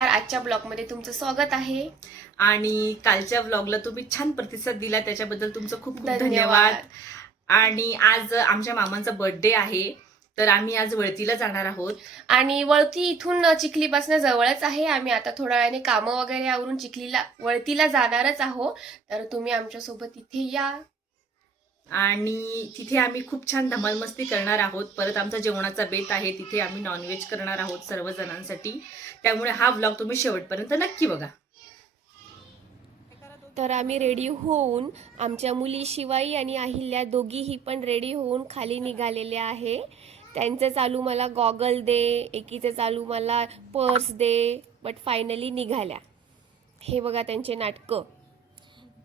आजच्या ब्लॉगमध्ये तुमचं स्वागत आहे आणि कालच्या व्लॉगला तुम्ही छान प्रतिसाद दिला त्याच्याबद्दल तुमचं खूप खूप धन्यवाद. धन्यवाद. आणि आज आमच्या मामांचा बर्थडे आहे, तर आम्ही आज वळतीला जाणार आहोत. आणि वळती इथून चिखलीपासून जवळच आहे. आम्ही आता थोड्या वेळाने कामं वगैरे आवरून वळतीला जाणारच आहोत. तर तुम्ही आमच्यासोबत इथे या. आणि तिथे आम्ही खूप छान धमाल मस्ती करणार आहोत. परत आमचा जेवणाचा बेत आहे, तिथे आम्ही नॉनव्हेज करणार आहोत सर्व जणांसाठी. त्यामुळे हा व्लॉग तुम्ही शेवटपर्यंत नक्की बघा. तर आम्ही रेडी होऊन आमच्या मुली शिवाई आणि अहिल्या दोघीही पण रेडी होऊन खाली निघालेले आहे. त्यांचं चालू मला गॉगल दे, एकीचं चालू मला पर्स दे, बट फायनली निघाल्या. हे बघा त्यांचे नाटकं.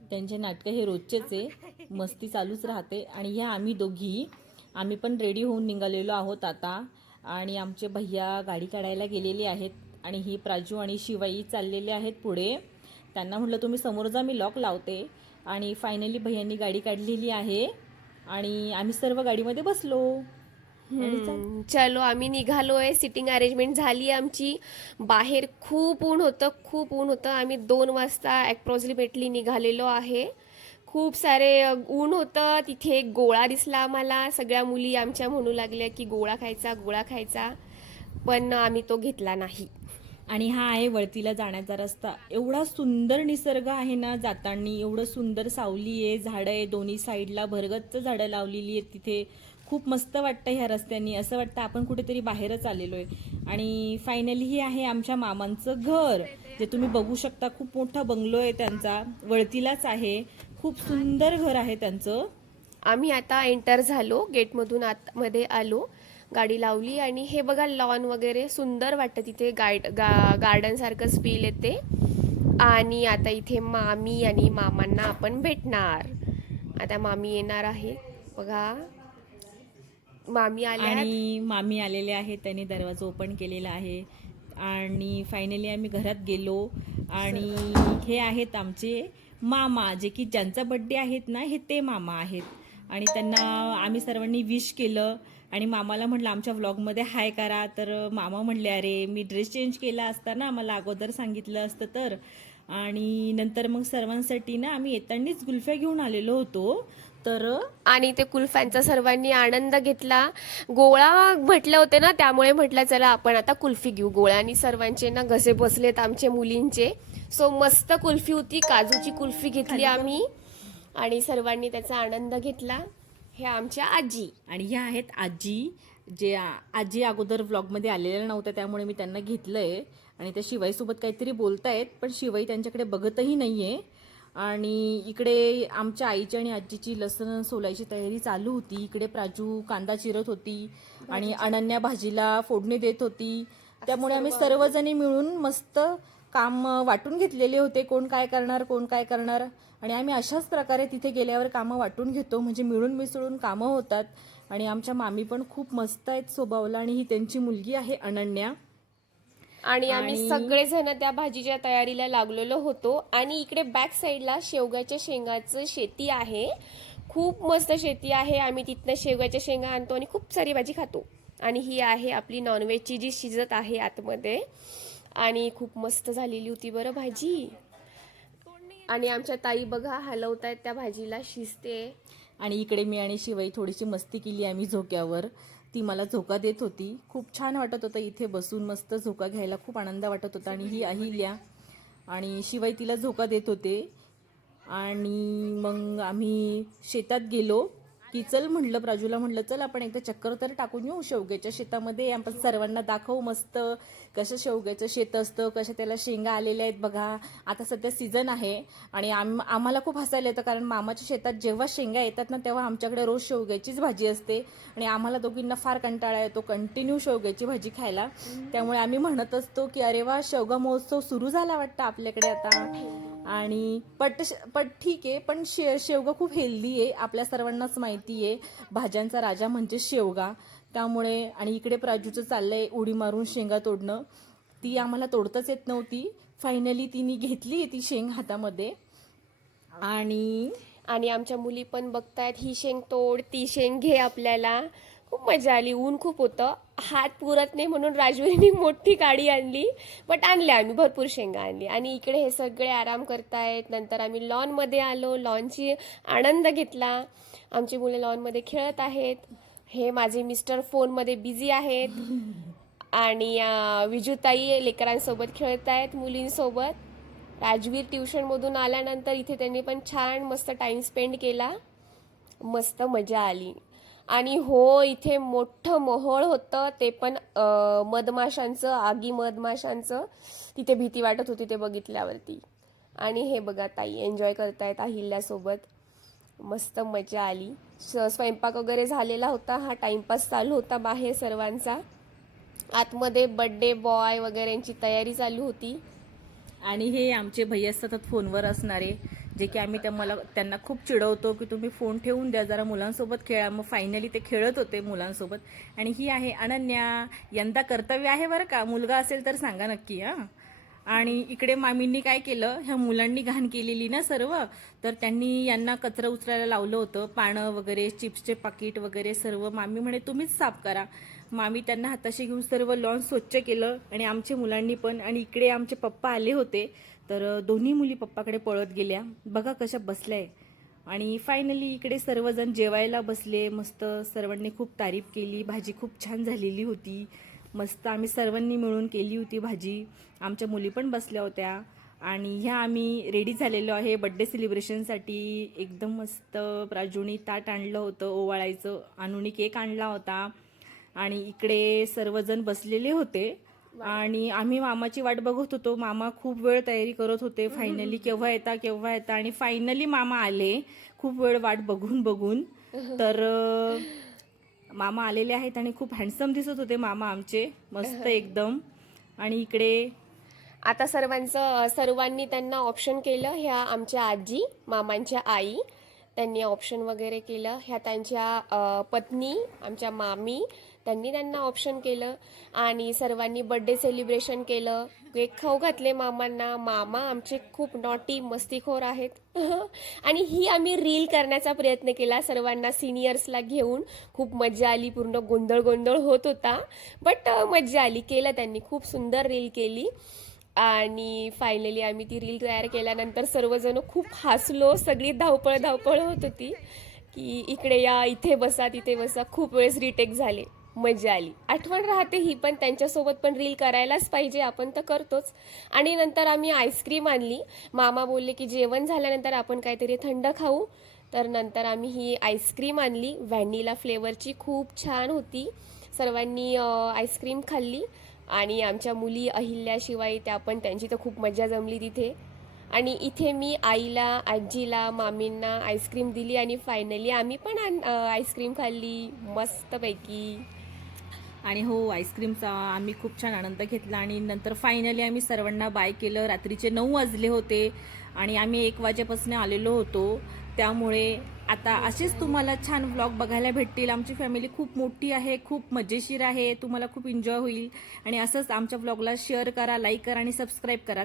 त्यांचे नाटकं हे रोजचेच आहे, मस्ती चालूच राहते. आणि ह्या आम्ही पण रेडी होऊन निघालेलो आहोत आता. आणि आमचे भैया गाडी काढायला गेलेले आहेत आणि ही प्राजू आणि शिवाई चाललेले आहेत पुढे. त्यांना म्हटलं तुम्ही समोर जा, मी लॉक लावते. आणि फायनली भैयांनी गाडी काढलेली आहे आणि आम्ही सर्व गाडीमध्ये बसलो. चलो आम्ही निघालोय. सिटिंग अरेंजमेंट झाली आमची. बाहेर खूप ऊन होतं. आम्ही 2 वाजता अप्रॉक्सिमेटली निघालेलो आहे. खूप सारे ऊन होतं. तिथे एक गोळा दिसला आम्हाला. सगळ्या मुली आमच्या म्हणू लागल्या की गोळा खायचा, पण आम्ही तो घेतला नाही. आणि हा आहे वळतीला जाण्याचा रस्ता. एवढा सुंदर निसर्ग आहे ना, जाताना एवढं सुंदर सावली आहे, झाडं आहे, दोन्ही साईडला भरगच्च झाडं लावलेली आहेत. तिथे खूप मस्त वाटतं ह्या रस्त्यानी, असं वाटतं आपण कुठेतरी बाहेरच आलेलो आहे. आणि फायनली हे आहे आमच्या मामांचं घर, जे तुम्ही बघू शकता. खूप मोठा बंगलो आहे त्यांचा, वळतीलाच आहे. खूप सुंदर घर आहे त्यांचं. आम्ही आता एंटर झालो, गेटमधून आतमध्ये आलो, गाडी लावली आणि हे बघा लॉन वगैरे सुंदर वाटतं तिथे. गार्डन सारखंच फील येते. आणि आता इथे मामी आणि मामांना आपण भेटणार. आता मामी येणार आहे बघा. मामी आलेले आहेत. त्यांनी दरवाजा ओपन केलेला आहे. आणि फायनली आम्ही घरात गेलो. आणि हे आहेत आमचे मामा, जे की ज्यांचा बर्थडे आहेत ना, हे ते मामा आहेत. आणि त्यांना आम्ही सर्वांनी विश केलं. आणि मामाला म्हटलं आमच्या व्लॉगमध्ये हाय करा. तर मामा म्हणले अरे मी ड्रेस चेंज केला असता ना, मला अगोदर सांगितलं असतं तर. आणि नंतर मग सर्वांसाठी ना आम्ही येतानीच गुल्फ्या घेऊन आलेलो होतो. तर आणि ते कुल्फ्यांचा सर्वांनी आनंद घेतला. गोळा म्हटले होते ना, त्यामुळे म्हटलं चला आपण आता कुल्फी घेऊ. गोळ्यानी सर्वांचे ना घसे बसलेत आमच्या मुलींचे. सो मस्त कुल्फी होती, काजूची कुल्फी घेतली आम्ही आणि सर्वांनी त्याचा आनंद घेतला. हे आमच्या आजी. आणि ह्या आहेत आजी, जे आजी अगोदर व्लॉगमध्ये आलेल्या नव्हत्या, त्यामुळे मी त्यांना घेतलंय. आणि त्या शिवाईसोबत काहीतरी बोलतायत, पण शिवाई त्यांच्याकडे बघतही नाहीये. आणि इकडे आमच्या आईची आणि आजीची लसण सोलायची तयारी चालू होती. इकडे प्राजू कांदा चिरत होती आणि अनन्या भाजीला फोडणी देत होती. त्यामुळे आम्ही सर्वजणी मिळून मस्त काम वाटून घेतलेले होते, कोण काय करणार. आणि आम्ही अशाच प्रकारे तिथे गेल्यावर कामं वाटून घेतो, म्हणजे मिळून मिसळून कामं होतात. आणि आमच्या मामी पण खूप मस्त आहेत स्वभावाला. आणि ही त्यांची मुलगी आहे अनन्या. आणि आम्ही सगळेजण त्या भाजीच्या तयारीला लागलेलो होतो. आणि इकडे बॅक साईडला शेवग्याच्या शेंगाचं शेती आहे. खूप मस्त शेती आहे. आम्ही तिथनं शेवग्याच्या शेंगा आणतो आणि खूप सारी भाजी खातो. आणि ही आहे आपली नॉनव्हेजची जी शिजत आहे आतमध्ये. आणि खूप मस्त झालेली होती बरं भाजी. आणि आमच्या ताई बघा हलवतायत त्या भाजीला, शिजते. आणि इकडे मी आणि शिवाई थोडीशी मस्ती केली आम्ही झोक्यावर. ती मला झोका देत होती. खूप छान वाटत होतं इथे बसून, मस्त झोका घ्यायला खूप आनंद वाटत होता. आणि ही अहिल्या आणि शिवाई तिला झोका देत होते. आणि मग आम्ही शेतात गेलो की चल म्हटलं, प्राजूला म्हटलं चल आपण एकदा चक्कर तर टाकून येऊ शेवग्याच्या शेतामध्ये. आपण सर्वांना दाखवू मस्त कसं शेवग्याचं शेत असतं, कशा त्याला शेंगा आलेल्या आहेत बघा. आता सध्या सीझन आहे. आणि आम्हाला खूप हसायला येतं, कारण मामाच्या शेतात जेव्हा शेंगा येतात ना, तेव्हा आमच्याकडे रोज शेवग्याचीच भाजी असते. आणि आम्हाला दोघींना फार कंटाळा येतो कंटिन्यू शेवग्याची भाजी खायला. त्यामुळे आम्ही म्हणत असतो की अरे वा, शेवगा महोत्सव सुरू झाला वाटतं आपल्याकडे आता. आणि पट ठीक आहे, पण शेवगा खूप हेल्दी आहे, आपल्या सर्वांनाच माहिती आहे. भाज्यांचा राजा म्हणजे शेवगा. त्यामुळे आणि इकडे प्राजूचं चाललंय उडी मारून शेंगा तोडणं. ती आम्हाला तोडताच येत नव्हती. फायनली तिने घेतली ती शेंग हातामध्ये. आणि आमच्या मुली पण बघतायत, ही शेंग तोड, ती शेंग घे आपल्याला. खूप मजा आली. ऊन खूप होतं हात पुरत नाही म्हणून राजवीरनी मोठी गाडी आणली, बट आणल्या आम्ही, भरपूर शेंगा आणली. आणि इकडे हे सगळे आराम करतायत. नंतर आम्ही लॉनमध्ये आलो, लॉनची आनंद घेतला. आमची मुले लॉनमध्ये खेळत आहेत. हे माझे मिस्टर फोनमध्ये बिझी आहेत आणि विजूताई लेकरांसोबत खेळत आहेत, मुलींसोबत. राजवीर ट्युशनमधून आल्यानंतर इथे त्यांनी पण छान मस्त टाइम स्पेंड केला, मस्त मजा आली. आणि हो, इथे मोठं मोहोळ होतं, ते पण मधमाशांचं, आगी मधमाशांचं. तिथे भीती वाटत होती ते बघितल्यावरती. आणि हे बघा ताई एन्जॉय करतायत अहिल्यासोबत, मस्त मजा आली. स्वयंपाक वगैरे झालेला होता, हा टाइमपास चालू होता बाहेर सर्वांचा. आतमध्ये बर्थडे बॉय वगैरेंची तयारी चालू होती. आणि हे आमचे भैया सतत फोनवर असणारे, जे की आम्ही त्यांना खूप चिडवतो की तुम्ही फोन ठेवून द्या, जरा मुलांसोबत खेळा. मग फायनली ते खेळत होते मुलांसोबत. आणि ही आहे अनन्या. यंदा कर्तव्य आहे बरं का, मुलगा असेल तर सांगा नक्की हां. आणि इकडे मामींनी काय केलं, ह्या मुलांनी घाण केलेली ना सर्व, तर त्यांनी यांना कचरा उचलायला लावलं होतं. पानं वगैरे, चिप्सचे पाकिट वगैरे सर्व मामी म्हणे तुम्हीच साफ करा. मामी त्यांना हाताशी घेऊन सर्व लॉन स्वच्छ केलं आणि आमच्या मुलांनी पण. आणि इकडे आमचे पप्पा आले होते, तर दोन्ही मुली पप्पाकडे पळत गेल्या. बघा कशा बसल्याय. आणि फायनली इकडे सर्वजण जेवायला बसले. मस्त सर्वांनी खूप तारीफ केली. भाजी खूप छान झालेली होती, मस्त आम्ही सर्वांनी मिळून केली होती भाजी. आमच्या मुली पण बसल्या होत्या. आणि ह्या आम्ही रेडी झालेलो आहे बड्डे सेलिब्रेशनसाठी. एकदम मस्त प्राजूनी ताट आणलं होतं ओवाळायचं, अनुनी केक आणला होता. आणि इकडे सर्वजण बसलेले होते आणि आम्ही मामाची वाट बघत होतो. मामा खूप वेळ तयारी करत होते, फायनली केव्हा येता. आणि फायनली मामा आले, खूप वेळ वाट बघून. तर मामा आलेले आहेत आणि खूप हँडसम दिसत होते मामा आमचे, मस्त एकदम. आणि इकडे आता सर्वांनी त्यांना ऑप्शन केलं. ह्या आमच्या आजी, मामांच्या आई, त्यांनी ऑप्शन वगैरे केलं. ह्या त्यांच्या पत्नी, आमच्या मामी, त्यांनी त्यांना ऑप्शन केलं. आणि सर्वांनी बर्थडे सेलिब्रेशन केलं. केक खाऊ घातले मामांना. मामा आमचे खूप नॉटी मस्तीखोर आहेत. आणि ही आम्ही रील करण्याचा प्रयत्न केला सर्वांना सिनियर्सला घेऊन. खूप मजा आली, पूर्ण गोंधळ होत होता, बट मजा आली. केलं त्यांनी, खूप सुंदर रील केली. आणि फायनली आम्ही ती रील तयार केल्यानंतर सर्वजण खूप हसलो. सगळी धावपळ होत होती की इकडे या, इथे बसा, तिथे बसा. खूप वेळेस रिटेक झाले, मजा आली. आठवण राहते ही पण, त्यांच्यासोबत पण रील करायलाच पाहिजे, आपण तर करतोच. आणि नंतर आम्ही आईस्क्रीम आणली. मामा बोलले की जेवण झाल्यानंतर आपण काहीतरी थंड खाऊ, तर नंतर आम्ही ही आईस्क्रीम आणली व्हॅनिला फ्लेवरची, खूप छान होती. सर्वांनी आईस्क्रीम खाल्ली. आणि आमच्या मुली अहिल्या शिवाई त्या पण, त्यांची तर खूप मजा जमली तिथे. आणि इथे मी आईला, आजीला, मामींना आईस्क्रीम दिली. आणि फायनली आम्ही पण आईस्क्रीम खाल्ली मस्तपैकी. आणि हो, आईस्क्रीमचा आम्ही खूप छान आनंद घेतला. आणि नंतर फायनली आम्ही सर्वांना बाय केलं. रात्रीचे 9 वाजले होते आणि आम्ही 1 वाजेपासून आलेलो होतो. त्यामुळे आता असेच तुम्हाला छान व्लॉग बघायला भेटतील. आमची फॅमिली खूप मोठी आहे, खूप मजेशीर आहे, तुम्हाला खूप एन्जॉय होईल. आणि असंच आमच्या व्लॉगला शेअर करा, लाईक करा आणि सबस्क्राईब करा.